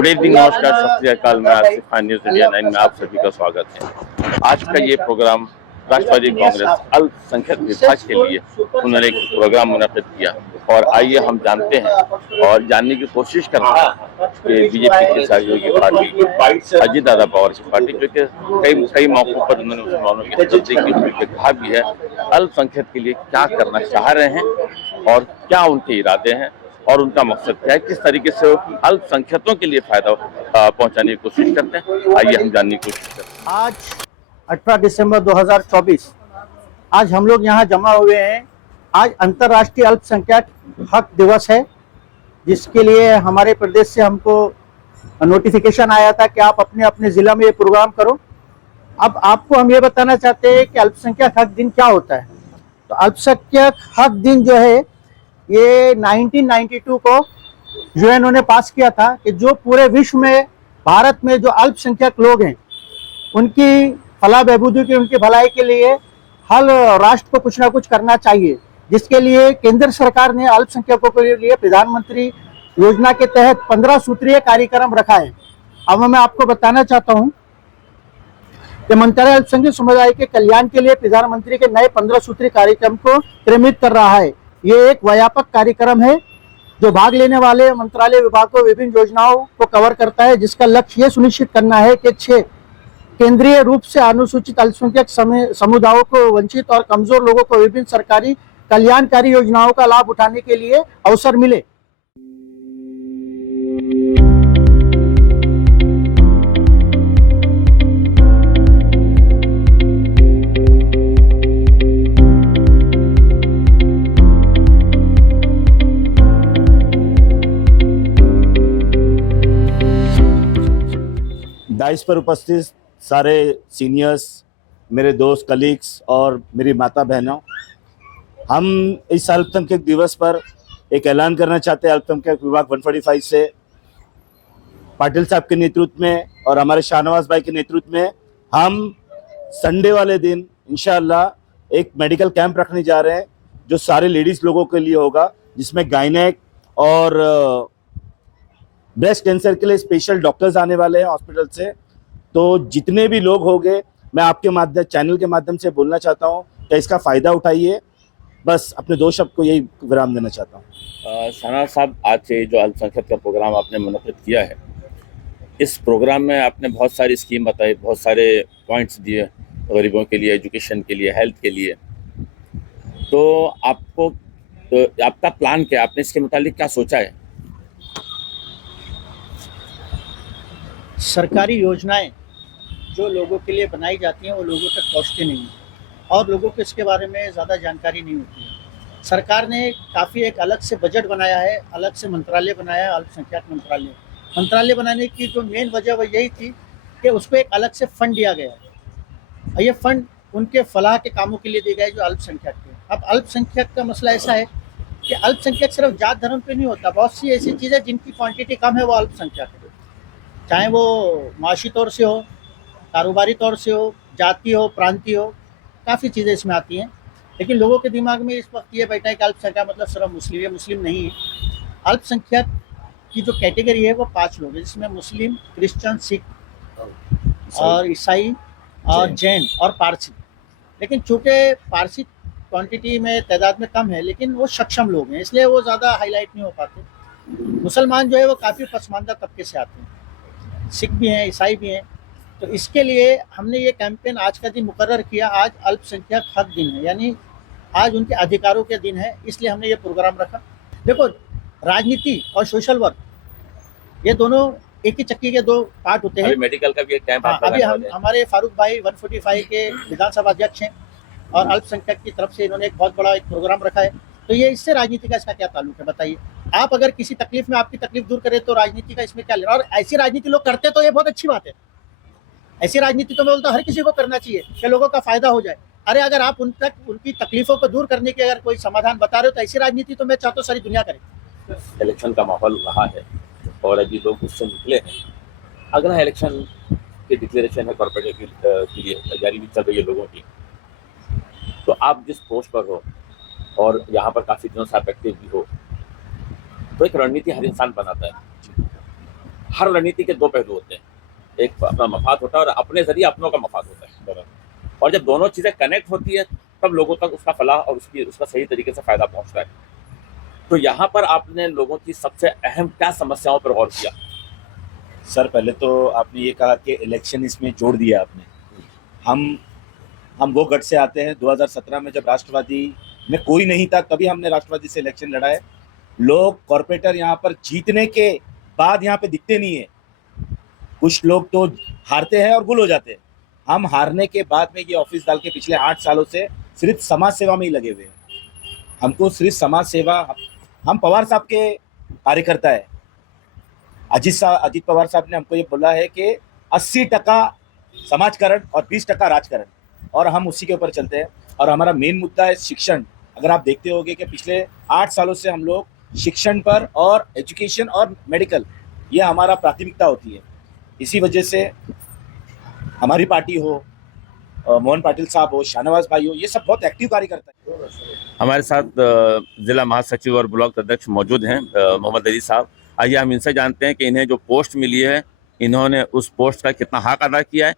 Good evening, नमस्कार, सत श्री अकाल। मैं आसिफ खान, न्यूज़ इंडिया 9 में आप सभी का स्वागत है। आज का ये प्रोग्राम राष्ट्रवादी कांग्रेस अल्पसंख्यक विभाग के लिए उन्होंने एक प्रोग्राम मुनक़िद किया और आइए हम जानते हैं और जानने की कोशिश करते हैं कि बीजेपी की सहयोगी पार्टी अजीत दादा पवार की पार्टी, जो कि कई मौकों पर उन्होंने मुसलमानों की मदद की कहा भी है, अल्पसंख्यक के लिए क्या करना चाह रहे हैं और क्या उनके इरादे हैं और उनका मकसद क्या है, किस तरीके से अल्पसंख्यकों के लिए फायदा पहुंचाने की कोशिश करते हैं। आइए हम जानने की कोशिश करते हैं। आज 18 दिसंबर 2024 आज हम लोग यहाँ जमा हुए हैं। आज अंतर्राष्ट्रीय अल्पसंख्यक हक दिवस है, जिसके लिए हमारे प्रदेश से हमको नोटिफिकेशन आया था कि आप अपने अपने ज़िला में ये प्रोग्राम करो। अब आपको हम ये बताना चाहते हैं कि अल्पसंख्यक हक दिन क्या होता है। तो अल्पसंख्यक हक दिन जो है ये 1992 को यूएनओ ने पास किया था कि जो पूरे विश्व में भारत में जो अल्पसंख्यक लोग हैं उनकी फलाह बहबूदी की, उनकी भलाई के लिए हर राष्ट्र को कुछ ना कुछ करना चाहिए, जिसके लिए केंद्र सरकार ने अल्पसंख्यकों के लिए प्रधानमंत्री योजना के तहत 15 सूत्रीय कार्यक्रम रखा है। अब मैं आपको बताना चाहता हूं कि मंत्रालय अल्पसंख्यक समुदाय के कल्याण के लिए प्रधानमंत्री के नए 15 सूत्रीय कार्यक्रम को क्रियान्वित कर रहा है। ये एक व्यापक कार्यक्रम है जो भाग लेने वाले मंत्रालय विभागों विभिन्न योजनाओं को कवर करता है, जिसका लक्ष्य ये सुनिश्चित करना है कि 6 केंद्रीय रूप से अनुसूचित अल्पसंख्यक समुदायों को, वंचित और कमजोर लोगों को विभिन्न सरकारी कल्याणकारी योजनाओं का लाभ उठाने के लिए अवसर मिले। दाइस पर उपस्थित सारे सीनियर्स, मेरे दोस्त, कलीग्स और मेरी माता बहनों, हम इस अल्पसंख्यक दिवस पर एक ऐलान करना चाहते हैं। अल्पसंख्यक विभाग 145 से पाटिल साहब के नेतृत्व में और हमारे शाहनवाज भाई के नेतृत्व में हम संडे वाले दिन इंशाअल्लाह एक मेडिकल कैंप रखने जा रहे हैं, जो सारे लेडीज़ लोगों के लिए होगा, जिसमें गायनेक और ब्रेस्ट कैंसर के लिए स्पेशल डॉक्टर्स आने वाले हैं हॉस्पिटल से। तो जितने भी लोग होंगे, मैं आपके चैनल के माध्यम से बोलना चाहता हूं कि इसका फ़ायदा उठाइए। बस अपने 2 शब्द को यही विराम देना चाहता हूं। शाहनवाज साहब, आज से जो अल्पसंख्यक का प्रोग्राम आपने मुनक़िद किया है, इस प्रोग्राम में आपने बहुत सारी स्कीम बताई, बहुत सारे पॉइंट्स दिए गरीबों के लिए, एजुकेशन के लिए, हेल्थ के लिए। तो आपका प्लान क्या, आपने इसके मुतालिक क्या सोचा है? सरकारी योजनाएं जो लोगों के लिए बनाई जाती हैं वो लोगों तक पहुंचती नहीं है और लोगों को इसके बारे में ज़्यादा जानकारी नहीं होती है। सरकार ने काफ़ी एक अलग से बजट बनाया है, अलग से मंत्रालय बनाया है, अल्पसंख्यक मंत्रालय बनाने की जो मेन वजह वो यही थी कि उसको एक अलग से फंड दिया गया है और ये फंड उनके फलाह के कामों के लिए दिए गए जो अल्पसंख्यक थे। अब अल्पसंख्यक का मसला ऐसा है कि अल्पसंख्यक सिर्फ जात धर्म पे नहीं होता, बहुत सी ऐसी चीज़ें जिनकी क्वांटिटी कम है वो अल्पसंख्यक है, चाहे वो माशी तौर से हो, कारोबारी तौर से हो, जाति हो, प्रांतीय हो, काफ़ी चीज़ें इसमें आती हैं। लेकिन लोगों के दिमाग में इस वक्त ये बैठा है कि अल्पसंख्यक मतलब सिर्फ मुस्लिम, ये मुस्लिम नहीं है। अल्पसंख्यक की जो कैटेगरी है वो 5 लोग हैं, जिसमें मुस्लिम, क्रिश्चियन, सिख और ईसाई और जैन और पारसी। लेकिन चूँकि पारसी क्वांटिटी में, तादाद में कम है, लेकिन वो सक्षम लोग हैं, इसलिए वो ज़्यादा हाईलाइट नहीं हो पाते। मुसलमान जो है वो काफ़ी पसमानदा तबके से आते हैं, सिख भी हैं, ईसाई भी हैं। तो इसके लिए हमने ये कैंपेन आज का दिन मुकर्रर किया। आज अल्पसंख्यक हक दिन है, यानी आज उनके अधिकारों के दिन है, इसलिए हमने ये प्रोग्राम रखा। देखो, राजनीति और सोशल वर्क ये दोनों एक ही चक्की के 2 पार्ट होते हैं। मेडिकल का भी एक कैंप अभी हमारे फारूक भाई 145 के विधानसभा अध्यक्ष हैं और अल्पसंख्यक की तरफ से इन्होंने एक बहुत बड़ा एक प्रोग्राम रखा है। तो ये इससे राजनीति का इसका क्या ताल्लुक है, बताइए। आप अगर किसी तकलीफ में आपकी तकलीफ दूर करें तो राजनीति का इसमें क्या लेना। और ऐसी राजनीति लोग करते तो ये बहुत अच्छी बात है। ऐसी राजनीति तो मैं बोलता हूँ हर किसी को करना चाहिए कि लोगों का फायदा हो जाए। अरे अगर आप उन तक उनकी तकलीफों को दूर करने के अगर कोई समाधान बता रहे हो तो ऐसी राजनीति तो मैं चाहता हूँ सारी दुनिया करे। इलेक्शन का माहौल रहा है और अभी लोग उससे निकले हैं। अगला इलेक्शन की डिक्लेरेशन है कॉर्पोरेट के लिए, तैयारी भी चल रही है लोगों की। तो आप जिस पोस्ट पर हो और यहाँ पर काफ़ी दिनों से आप एक्टिव भी हो, तो एक रणनीति हर इंसान बनाता है। हर रणनीति के दो पहलू होते हैं, एक अपना मफाद होता है और अपने जरिए अपनों का मफाद होता है। और जब दोनों चीजें कनेक्ट होती है तब लोगों तक उसका फलाह और उसका सही तरीके से फायदा पहुंचता है। तो यहाँ पर आपने लोगों की सबसे अहम क्या समस्याओं पर गौर किया? सर पहले तो आपने ये कहा कि इलेक्शन इसमें जोड़ दिया आपने। हम वो गढ़ से आते हैं, 2017 में जब राष्ट्रवादी में कोई नहीं था तभी हमने राष्ट्रवादी से इलेक्शन लड़ा है। लोग कॉर्पोरेटर यहाँ पर जीतने के बाद यहाँ पे दिखते नहीं है, कुछ लोग तो हारते हैं और गुल हो जाते हैं। हम हारने के बाद में ये ऑफिस डाल के पिछले 8 सालों से सिर्फ समाज सेवा में ही लगे हुए हैं। हमको सिर्फ समाज सेवा, हम पवार साहब के कार्यकर्ता है। अजीत पवार साहब ने हमको ये बोला है कि 80% समाजकरण और 20% राजकरण, और हम उसी के ऊपर चलते हैं। और हमारा मेन मुद्दा है शिक्षण। अगर आप देखते होंगे कि पिछले 8 सालों से हम लोग शिक्षण पर और एजुकेशन और मेडिकल, ये हमारा प्राथमिकता होती है। इसी वजह से हमारी पार्टी हो, मोहन पाटिल साहब हो, शाहनवाज भाई हो, ये सब बहुत एक्टिव कार्यकर्ता है। हमारे साथ जिला महासचिव और ब्लॉक अध्यक्ष मौजूद हैं, मोहम्मद अली साहब। आइए हम इनसे जानते हैं कि इन्हें जो पोस्ट मिली है, इन्होंने उस पोस्ट का कितना हक अदा किया है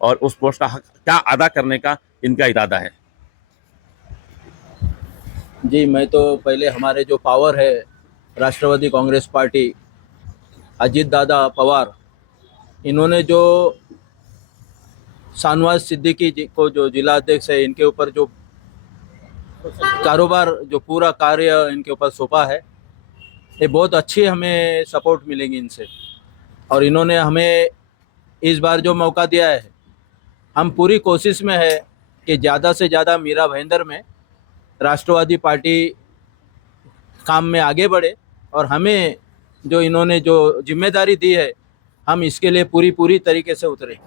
और उस पोस्ट का हक क्या अदा करने का इनका इरादा है। जी, मैं तो पहले हमारे जो पावर है राष्ट्रवादी कांग्रेस पार्टी, अजीत दादा पवार, इन्होंने जो शाहनवाज सिद्दीकी जी को जो जिला अध्यक्ष है, इनके ऊपर जो कारोबार, जो पूरा कार्य इनके ऊपर सौंपा है, ये बहुत अच्छी हमें सपोर्ट मिलेगी इनसे। और इन्होंने हमें इस बार जो मौका दिया है, हम पूरी कोशिश में है कि ज़्यादा से ज़्यादा मीरा भाईंदर में राष्ट्रवादी पार्टी काम में आगे बढ़े। और हमें जो इन्होंने जो जिम्मेदारी दी है, हम इसके लिए पूरी तरीके से उतरे।